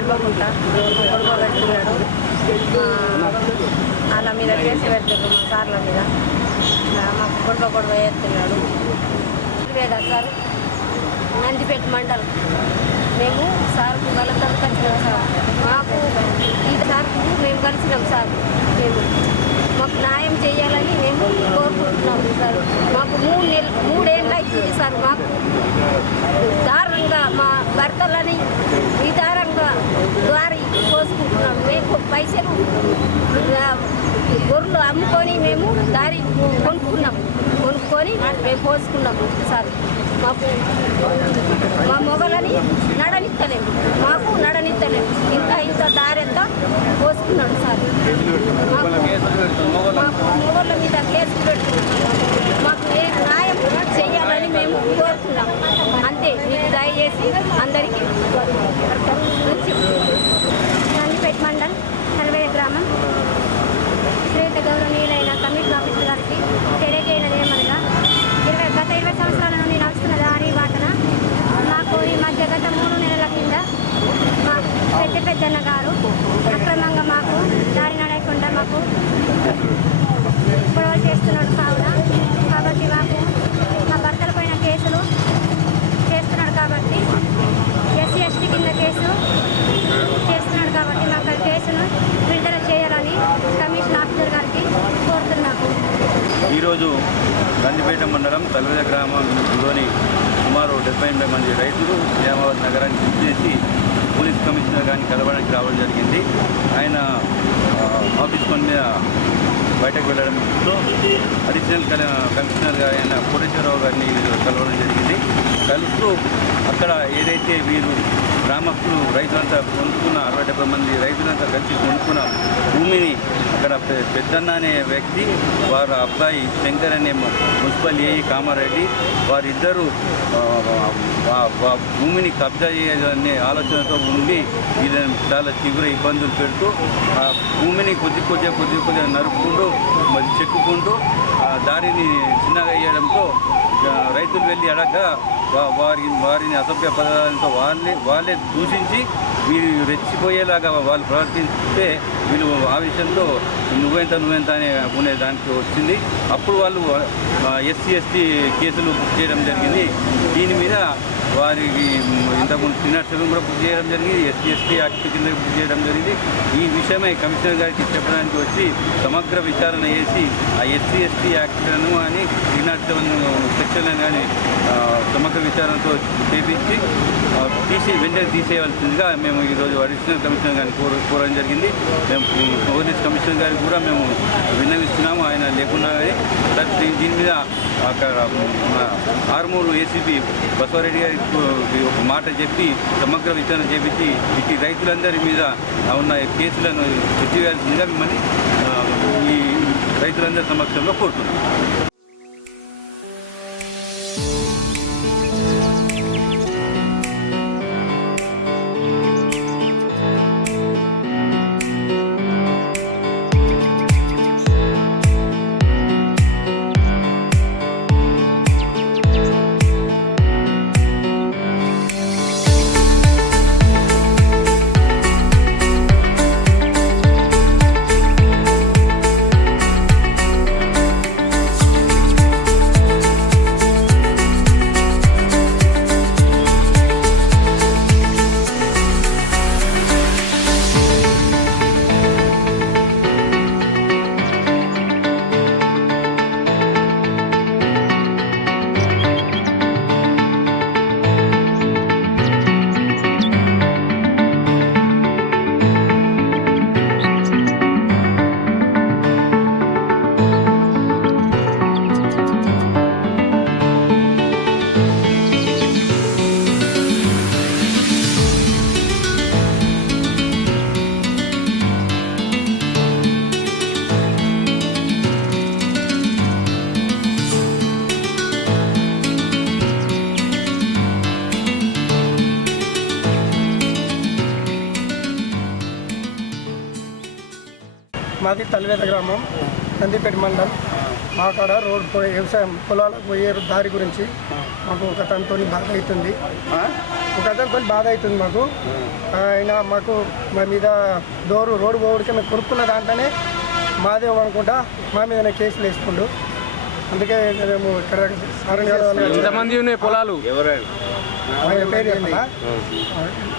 చెప్పకుండా గొడవ పెడుతున్నాడు వాళ్ళ మీద కేసు పెడుతున్నాడు మా సార్ల మీద. మాకు గొడవ గొడవ చేస్తున్నాడు సార్? నందిపేట మండలం మేము సార్కు వాళ్ళందరూ కలిసినాం సార్. మాకు ఈ సార్కు మేము కలిసినాం సార్. మేము మాకు న్యాయం చేయాలని మేము కోరుకుంటున్నాము సార్. మాకు మూడు నెలలు మూడేళ్ళు అవుతుంది సార్ మాకు. విధంగా మా భర్తలని విధానంగా ద్వారి కోసుకుంటున్నాం. మేము పైసలు గొర్రెలు అమ్ముకొని మేము దారి కొనుక్కున్నాం. కొనుక్కొని మేము పోసుకున్నాము సార్ మాకు మా మొగలని నడనిత్తలేము మాకు నడనిత్తలేము ఇంత ఇంత దారి ఎంత పోసుకున్నాడు సార్. మాకు మాకు మొగళ్ళ మీద కేసు పెట్టుకున్నాం మాకు ఏ న్యాయం చేయాలని మేము కోరుకున్నాం. అంతే మీకు దయచేసి అందరికీ నందిపేట మండల్ కలవేయ గ్రామం శ్రీయుత గౌరవనీయులైన కమిషనర్ ఆఫీసర్ గారికి తెలియజేయనది ఏమనగా ఇరవై గత ఇరవై సంవత్సరాల నుండి నడుస్తున్న దారి బాటన మాకు ఈ మధ్య గత మూడు నెలల కింద మా పెద్ద పెద్దన్న గారు. అక్రమంగా మాకు దారి నడకుండా మాకు గొడవలు చేస్తున్నాడు కావున. కాబట్టి మాకు మా భర్తల పైన కేసులు చేస్తున్నాడు కాబట్టి ఎస్సీ ఎస్టీ కింద కేసు చేస్తున్నాడు కాబట్టి మాకు కేసును విడుదల చేయాలని కమిషన్ ఆఫీసర్ గారికి కోరుతున్నాము. ఈరోజు గంజిపేట మండలం తలవేద గ్రామంలోని సుమారు డెబ్బై ఎనభై మంది రైతులు నిజామాబాద్ నగరానికి చేసి పోలీస్ కమిషనర్ గారిని కలవడానికి రావడం జరిగింది. ఆయన ఆఫీస్ పని మీద బయటకు వెళ్ళడంతో అడిషనల్ కల కమిషనర్ గారు అయిన కోటేశ్వరరావు గారిని కలవడం జరిగింది. కలుస్తూ అక్కడ ఏదైతే వీరు గ్రామస్తులు రైతులంతా కొనుక్కున్న అరవై డెబ్బై మంది రైతులంతా కలిసి కొనుక్కున్న భూమిని అక్కడ పెద్దన్న అనే వ్యక్తి వారి అబ్బాయి శంకర్ అనే మున్సిపల్ ఏఈ కామారెడ్డి వారిద్దరూ భూమిని కబ్జా చేయాలనే ఆలోచనతో ఉండి వీళ్ళని చాలా తీవ్ర ఇబ్బందులు పెడుతూ ఆ భూమిని కొద్ది కొద్దిగా కొద్ది కొద్దిగా నరుపుకుంటూ మరి చెక్కుకుంటూ ఆ దారిని చిన్నగా వేయడంతో రైతులు వెళ్ళి అడగ వారి వారిని అసభ్య పదాలతో వాళ్ళే వాళ్ళే దూషించి వీళ్ళు రెచ్చిపోయేలాగా వాళ్ళు ప్రవర్తిస్తే వీళ్ళు ఆ విషయంలో నువ్వెంత నువ్వెంత అనే అనుకునే దానికి వచ్చింది. అప్పుడు వాళ్ళు ఎస్సీ ఎస్టీ కేసులు బుక్ చేయడం జరిగింది. దీని మీద వారికి ఇంతకుముందు దినోత్సవం కూడా బుక్ చేయడం జరిగింది. ఎస్సీ ఎస్టీ యాక్ట్ కింద బుక్ చేయడం జరిగింది. ఈ విషయమై కమిషనర్ గారికి చెప్పడానికి వచ్చి సమగ్ర విచారణ చేసి ఆ ఎస్సీ ఎస్టీ యాక్ట్లను కానీ దినోత్సవం సెక్షన్లను కానీ సమగ్ర విచారణతో చేపించి తీసి వెంటనే తీసేయవలసిందిగా మేము ఈరోజు అడిషనల్ కమిషనర్ గారిని కోర కోరడం జరిగింది. మేము పోలీస్ కమిషనర్ గారికి కూడా మేము విన్నవిస్తున్నాము. ఆయన లేకుండా కానీ దీని మీద అక్కడ ఆరుమూరు ఆర్మూరు ఏసీపీ బసవారెడ్డి గారికి ఒక మాట చెప్పి సమగ్ర విచారణ చేపించి ఇటు రైతులందరి మీద ఉన్న కేసులను ఎత్తివేయాల్సిందిగా మిమ్మల్ని ఈ రైతులందరి సమక్షంలో కోరుతున్నాం. మాది తల్లివేద గ్రామం నందిపేట మండలం. మా కాడ రోడ్ పోయే వ్యవసాయం పొలాలకు పోయే దారి గురించి మాకు ఒక అతనితో బాధ అవుతుంది. ఒక అతనితో బాధ అవుతుంది మాకు. ఆయన మాకు మా మీద డోరు రోడ్డు పోవడానికి మేము కొనుక్కున్న దాంట్లోనే మాదే అనుకుంటా మా మీదనే కేసులు వేస్తుండు. అందుకే మేము ఇక్కడ ఎంతమంది ఉన్నాయి పొలాలు? ఆయన పేరు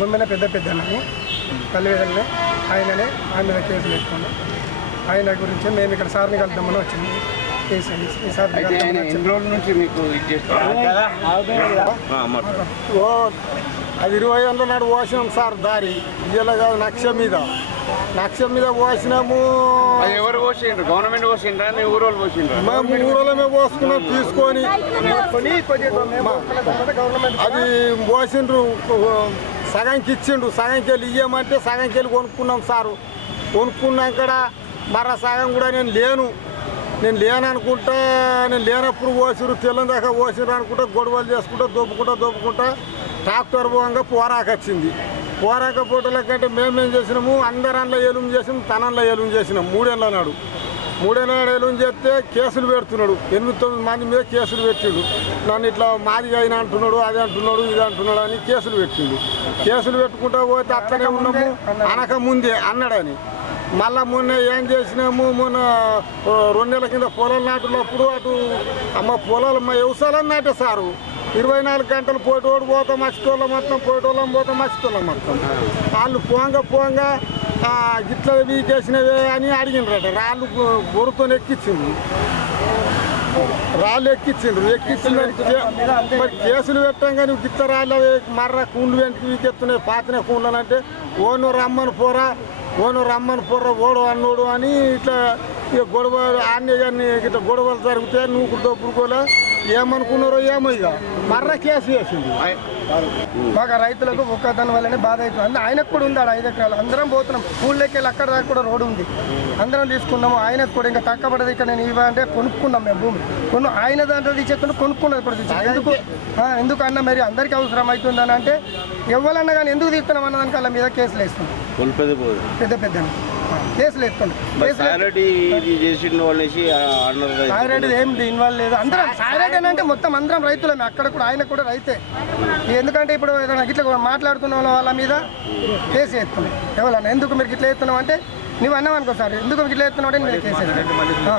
బొమ్మిన పెద్ద పెద్ద అని తల్లిదండ్రులనే ఆయననే ఆయన మీద కేసులు వేసుకోండి ఆయన గురించి మేము ఇక్కడ సార్ని కలుద్దామని వచ్చింది. ఓ అది ఇరవై ఏళ్ళ నాడు పోసినాం సార్ దారి. ఇలా కాదు నక్ష మీద. నక్ష మీద పోసినాము. అది ఎవరు పోసిండ్రు? గవర్నమెంట్ పోసిండ్రా? మీ ఊరోళ్ళు పోసిండ్రా? మేము ఊరలమే పోసుకున్నాం తీసుకొని. అది పోసిండ్రు సగంకి ఇచ్చిండు సగంకి వెళ్ళి ఇయ్యమంటే సగంకి వెళ్ళి కొనుక్కున్నాం సారు. కొనుక్కున్నాక మరో సగం కూడా నేను లేను. నేను లేను అనుకుంటా నేను లేనప్పుడు పోసిరు తెల్లని దాకా పోసిరు అనుకుంటా గొడవలు చేసుకుంటా దొబ్బుకుంటా దొబ్బుకుంటా ట్రాక్టర్ పోగా పోరాక వచ్చింది పోరాక కంటే మేమేం చేసినాము? అందరంలో అందులో ఏలుం చేసినాం తనంలో ఏలుం చేసినాం. మూడేళ్ళ నాడు. మూడేళ్ళ నాడు ఏలుం చేస్తే కేసులు పెడుతున్నాడు. ఎనిమిది తొమ్మిది మంది మీద కేసులు పెట్టిండు. నన్ను ఇట్లా మాదిగా అయినా అంటున్నాడు అది అంటున్నాడు ఇది అంటున్నాడు అని కేసులు పెట్టిండు. కేసులు పెట్టుకుంటా పోతే అట్లనే ఉన్నాము అనక ముందే అన్నాడని. మళ్ళా మొన్న ఏం చేసినాము? మొన్న రెండు నెలల కింద పొలాలు నాటున్నప్పుడు అటు అమ్మ పొలాలు మా వ్యవసాయాలు నాటే సారు. ఇరవై నాలుగు గంటలు పోటోడు పోతాం మర్చిటోళ్ళం మొత్తం పోటోళ్ళం పోతాం మర్చిటోళ్ళం మొత్తం. వాళ్ళు పోంగ పోంగ గిట్ల వీకేసినవే అని అడిగినరట. రాళ్ళు గొర్రెతో ఎక్కించింది రాళ్ళు ఎక్కించిండ్రు ఎక్కించిన మరి కేసులు పెట్టాం కానీ గిట్ల రాళ్ళు మర్ర కూండ్లు వెంటకి వీకెత్తున్నాయి పాతిన కూండ్లు అంటే ఓను రమ్మని పోరా ఓను రమ్మని పోరా ఓడు అన్నోడు అని ఇట్లా ఇక గొడవ ఆన్య కానీ ఇట్లా గొడవలు జరిగితే నువ్వు దొప్పుకోలే. ఏమనుకున్నారో ఏమో ఇక మర్ర కేసు వేసింది మాకు రైతులకు ఒక్క దాని వల్లనే బాధ అవుతుంది. ఆయనకు కూడా ఉంది ఆడ ఐదు ఎకరాలు. అందరం పోతున్నాం. ఊళ్ళోకి వెళ్ళి అక్కడ దాకా కూడా రోడ్డు ఉంది. అందరం తీసుకున్నాము ఆయనకు కూడా. ఇంకా తక్కువ పడదు ఇక్కడ నేను ఇవ్వ అంటే కొనుక్కున్నాం మేము భూమి. కొను ఆయన దాంట్లో తీసేస్తున్నా కొనుక్కున్నది కూడా ఎందుకు? ఎందుకు అన్న మరి అందరికీ అవసరం అవుతుందని అంటే ఎవరన్నా కానీ ఎందుకు తీస్తున్నాం అన్న దానికి వాళ్ళ మీద కేసులు వేస్తున్నాం. పెద్ద పెద్ద కేసులు. సాయిరెడ్డి ఏం ఇన్వాల్వ్ లేదు. అందరం సాయిరెడ్డి అంటే మొత్తం అందరం రైతులమే. అక్కడ కూడా ఆయన కూడా రైతే. ఎందుకంటే ఇప్పుడు ఏదైనా గిట్ల మాట్లాడుతున్న వాళ్ళ మీద కేసు ఎత్తున్నాం. ఎవరన్నా ఎందుకు మీరు గిట్ల ఎత్తున్నావు అంటే నువ్వు అన్నావు అనుకో సార్. ఎందుకు గిట్ల ఎత్తున్నావు అంటే నేను కేసు ఎత్తున్నా.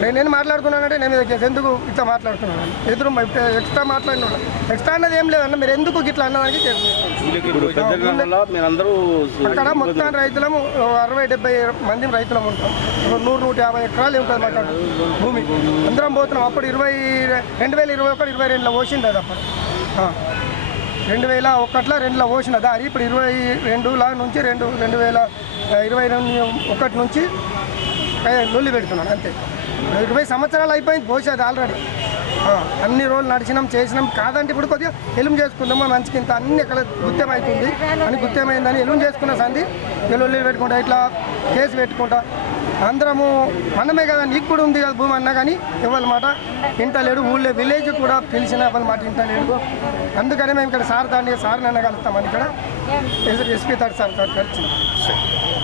నేను నేను మాట్లాడుతున్నానంటే నేను ఎందుకు ఇట్లా మాట్లాడుతున్నాను? ఎదురు ఎక్స్ట్రా మాట్లాడిన ఎక్స్ట్రా అన్నది ఏం లేదన్న మీరు ఎందుకు గిట్ల అన్నదానికి అక్కడ మొత్తం రైతులము అరవై డెబ్బై మంది రైతులం ఉంటాం. నూరు నూట యాభై ఎకరాలు ఉంటుంది మాకు భూమి. అందరం పోతున్నాం. అప్పుడు ఇరవై రెండు వేల ఇరవై ఒకటి ఇరవై రెండులో పోసింది అది అప్పుడు. రెండు వేల ఒకటిలో రెండులో పోసిన దారి ఇప్పుడు ఇరవై రెండుల నుంచి రెండు రెండు వేల ఇరవై రెండు ఒకటి నుంచి లొల్లి పెడుతున్నాను అంతే. ఇరవై సంవత్సరాలు అయిపోయింది పోసేది ఆల్రెడీ అన్ని రోజులు నడిచినాం చేసినాం. కాదంటే ఇప్పుడు కొద్దిగా ఎలుం చేసుకుందాము మంచికి? ఇంత అన్ని ఇక్కడ గుత్తం అవుతుంది అని గుత్తమైందని ఎలుం చేసుకున్న సంది ఎల్లుల్లి పెట్టుకుంటా ఇట్లా కేసు పెట్టుకుంటా. అందరము మనమే కదా నీకు కూడా ఉంది కదా భూమి అన్నా కానీ ఇవ్వాలన్నమాట ఇంటలేడు ఊళ్ళో విలేజ్ కూడా పిలిచిన ఎవరి మాట ఇంటలేడు అందుకనే మేము ఇక్కడ సార్ దాన్ని సార్ నన్ను కలుస్తామని ఇక్కడ ఎస్పీ థర్డ్ సార్ సార్ కలిసి.